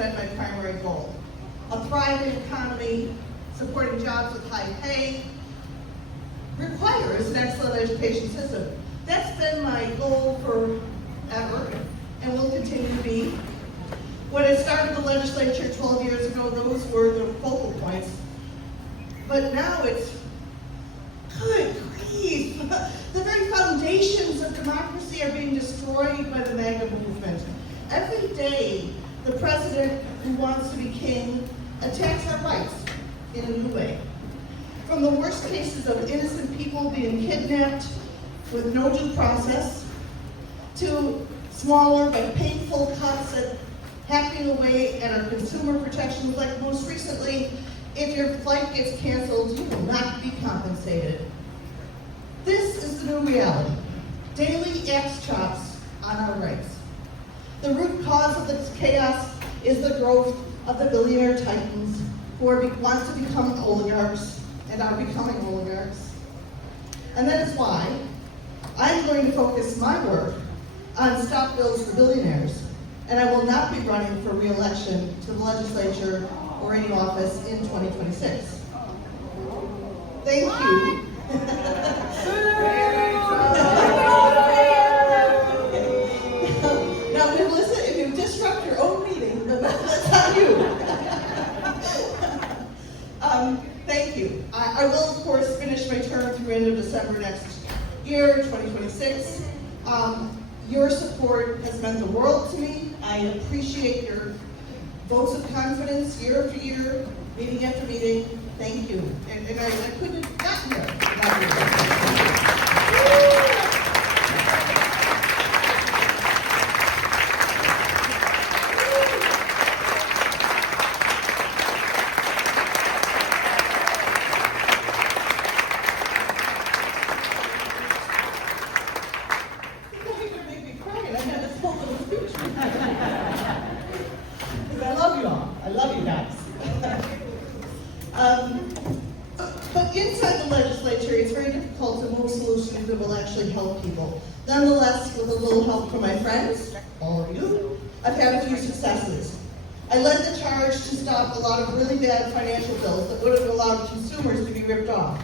been my primary goal. A thriving economy, supporting jobs with high pay, requires an excellent education system. That's been my goal forever, and will continue to be. When I started the legislature 12 years ago, those were the focal points. But now it's, good grief, the very foundations of democracy are being destroyed by the MAGA movement. Every day, the president who wants to be king attacks our rights in a new way. From the worst cases of innocent people being kidnapped with no due process, to smaller but painful cuts at hacking away at our consumer protections, like most recently, if your flight gets canceled, you will not be compensated. This is the new reality. Daily axe chops on our rights. The root cause of this chaos is the growth of the billionaire titans who want to become oligarchs and are becoming oligarchs. And that is why I'm going to focus my work on stop bills for billionaires, and I will not be running for re-election to the legislature or any office in 2026. Thank you. Now, Melissa, if you disrupt your own meeting, then that's on you. Thank you. I will, of course, finish my term through end of December next year, 2026. Your support has meant the world to me. I appreciate your votes of confidence year after year, meeting after meeting. Thank you. And I couldn't have gotten there without you. But inside the legislature, it's very difficult to move solutions that will actually help people. Nonetheless, with a little help from my friends, all of you, I've had a few successes. I led the charge to stop a lot of really bad financial bills that would have allowed consumers to be ripped off.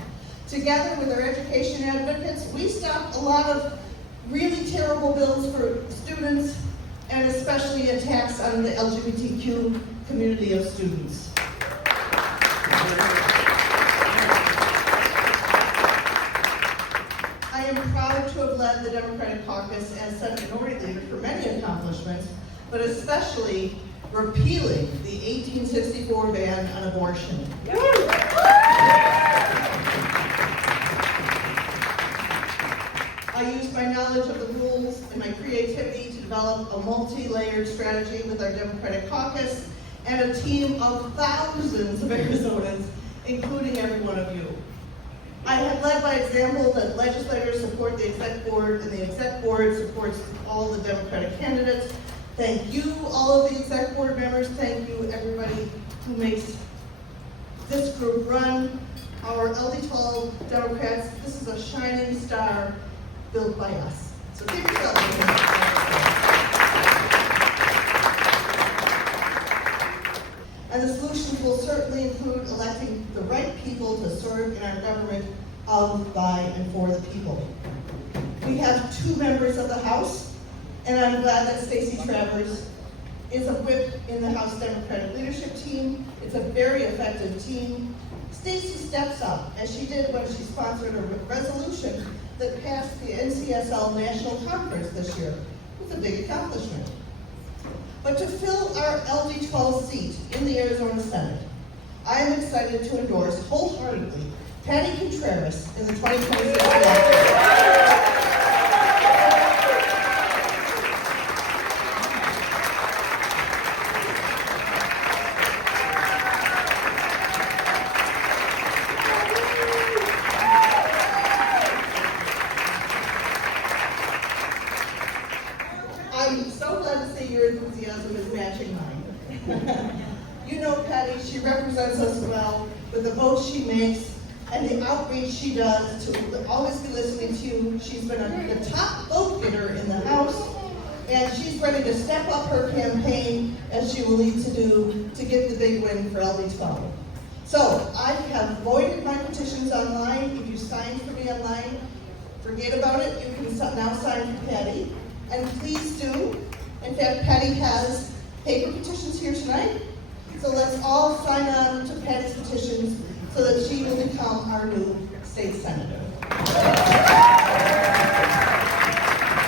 Together with our education advocates, we stopped a lot of really terrible bills for students, and especially attacks on the LGBTQ community of students. I am proud to have led the Democratic caucus as Senate Minority Leader for many accomplishments, but especially repealing the 1864 ban on abortion. I used my knowledge of the rules and my creativity to develop a multi-layered strategy with our Democratic caucus and a team of thousands of Arizonans, including every one of you. I have led by example that legislators support the exec board and the exec board supports all the Democratic candidates. Thank you, all of the exec board members. Thank you, everybody who makes this group run. Our LD12 Democrats, this is a shining star built by us. So give yourself a hand. And the solutions will certainly include electing the right people to serve in our government of, by, and for the people. We have 2 members of the House, and I'm glad that Stacey Travers is a whip in the House Democratic leadership team. It's a very effective team. Stacey steps up, as she did when she sponsored a resolution that passed the NCSL National Conference this year. It's a big accomplishment. But to fill our LD12 seat in the Arizona Senate, I am excited to endorse wholeheartedly Patty Contreras in the 2026 election. I'm so glad to see your enthusiasm is matching mine. You know Patty, she represents us well with the votes she makes and the outreach she does to always be listening to you. She's been the top vote getter in the House. And she's ready to step up her campaign, as she will need to do, to get the big win for LD12. So I have voided my petitions online. If you signed for me online, forget about it. You can now sign for Patty. And please do. In fact, Patty has paper petitions here tonight. So let's all sign on to Patty's petitions so that she will become our new state senator.